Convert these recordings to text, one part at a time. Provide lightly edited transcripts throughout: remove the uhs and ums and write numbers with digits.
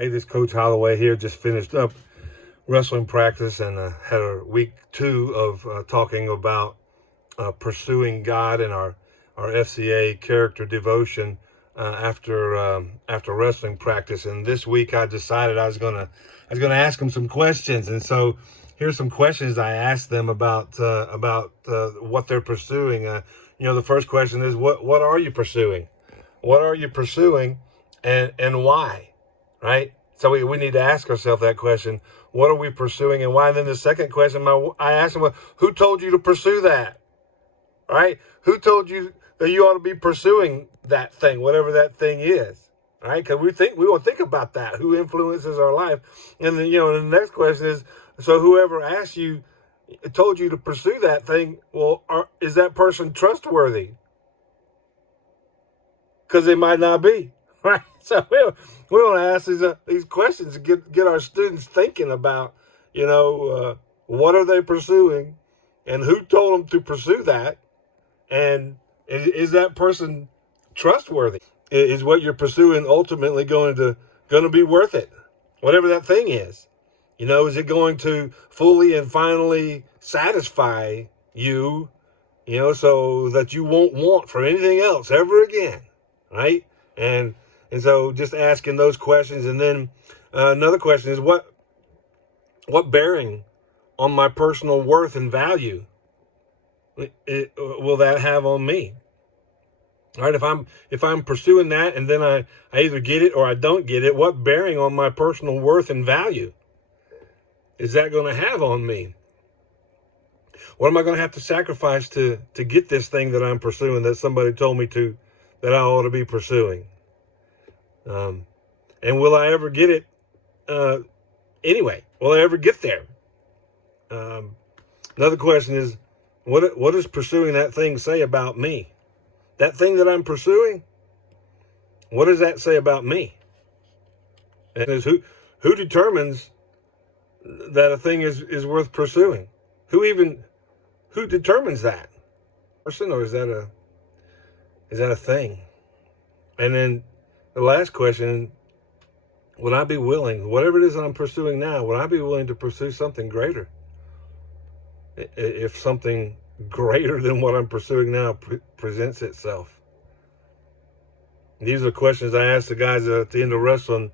Hey, this Coach Holloway here. Just finished up wrestling practice and had a week 2 of talking about pursuing God in our FCA character devotion after wrestling practice. And this week I decided I was gonna ask them some questions. And so here's some questions I asked them about what they're pursuing. The first question is, what are you pursuing? What are you pursuing, and why? Right? So we need to ask ourselves that question. What are we pursuing and why? And then the second question, I asked them, who told you to pursue that? Right? Who told you that you ought to be pursuing that thing, whatever that thing is? Right? Because we won't think about that. Who influences our life? And then, the next question is, so whoever asked you, told you to pursue that thing, well, is that person trustworthy? Because it might not be. Right? So we want to ask these questions to get our students thinking about, what are they pursuing, and who told them to pursue that, and is that person trustworthy? Is what you're pursuing ultimately going to be worth it? Whatever that thing is, is it going to fully and finally satisfy you, so that you won't want for anything else ever again, right? And so just asking those questions. And then another question is, what bearing on my personal worth and value will that have on me? All right, if I'm pursuing that and then I either get it or I don't get it, what bearing on my personal worth and value is that going to have on me? What am I going to have to sacrifice to get this thing that I'm pursuing, that somebody told me that I ought to be pursuing? And will I ever get it anyway? Will I ever get there? Another question is, what does pursuing that thing say about me? That thing that I'm pursuing, what does that say about me? And is who determines that a thing is worth pursuing? Who determines that? Person, or is that a thing? And then the last question, would I be willing, whatever it is that I'm pursuing now, would I be willing to pursue something greater? If something greater than what I'm pursuing now presents itself. These are questions I asked the guys at the end of wrestling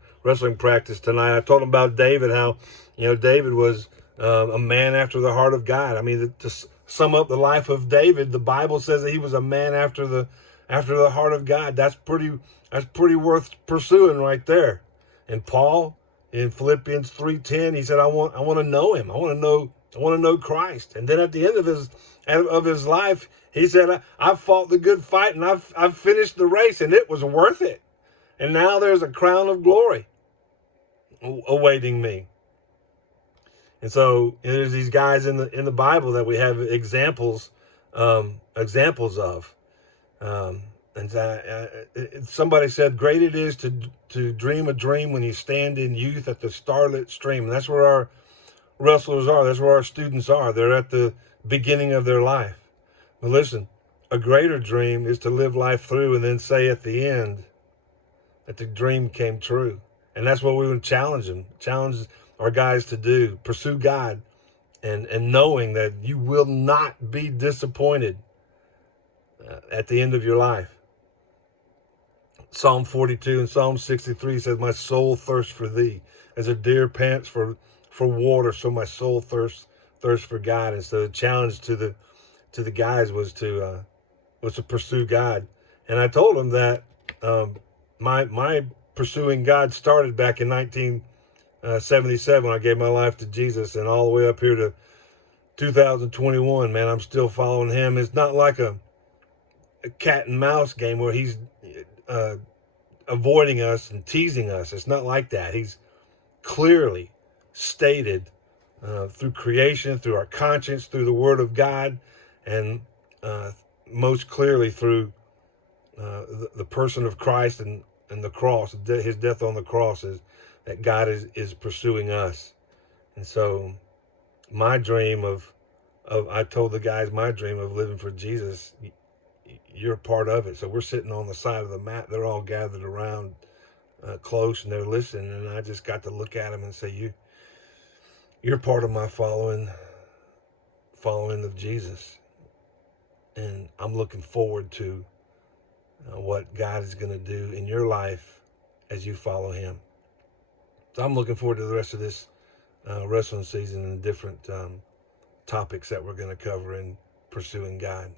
practice tonight. I told them about David, how, David was a man after the heart of God. I mean, to sum up the life of David, the Bible says that he was a man after the heart of God. That's pretty worth pursuing right there. And Paul in Philippians 3:10, he said, I want to know him. I want to know Christ. And then at the end of his life, he said, I've fought the good fight and I've finished the race, and it was worth it. And now there's a crown of glory awaiting me. And so there's these guys in the Bible that we have examples of. And somebody said, great it is to dream a dream when you stand in youth at the starlit stream. And that's where our wrestlers are. That's where our students are. They're at the beginning of their life. But listen, a greater dream is to live life through and then say at the end that the dream came true. And that's what we would challenge our guys to do. Pursue God and knowing that you will not be disappointed at the end of your life. Psalm 42 and Psalm 63 says, my soul thirsts for thee, as a deer pants for water, so my soul thirsts for God. And so the challenge to the guys was to pursue God. And I told them that my pursuing God started back in 1977 when I gave my life to Jesus, and all the way up here to 2021. Man, I'm still following him. It's not like a cat and mouse game where he's avoiding us and teasing us. It's not like that. He's clearly stated through creation, through our conscience, through the Word of God, and most clearly through the person of Christ and the cross, his death on the cross, is that God is pursuing us. And so my dream I told the guys, my dream of living for Jesus, you're a part of it. So we're sitting on the side of the mat. They're all gathered around close and they're listening, and I just got to look at them and say, you're part of my following of Jesus, and I'm looking forward to what God is going to do in your life as you follow him. So I'm looking forward to the rest of this wrestling season and different topics that we're going to cover in pursuing God.